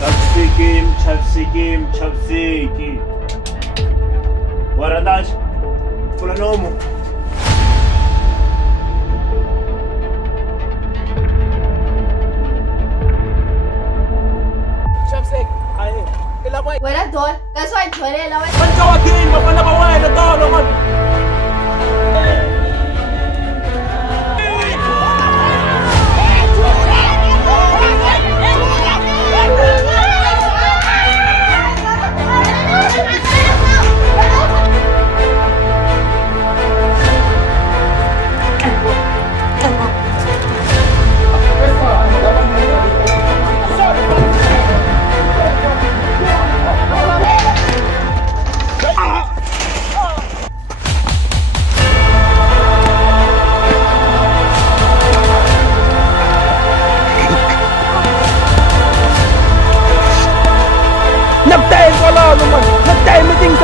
Chapsikim. Guardaj, Fulanomo. Chapsik, ayun. Ilaway. Wala doon. Kaso ay chole laway. Pankawagin, mapanapaway na to, naman. Nagtayin ko lang naman! Nagtayin meeting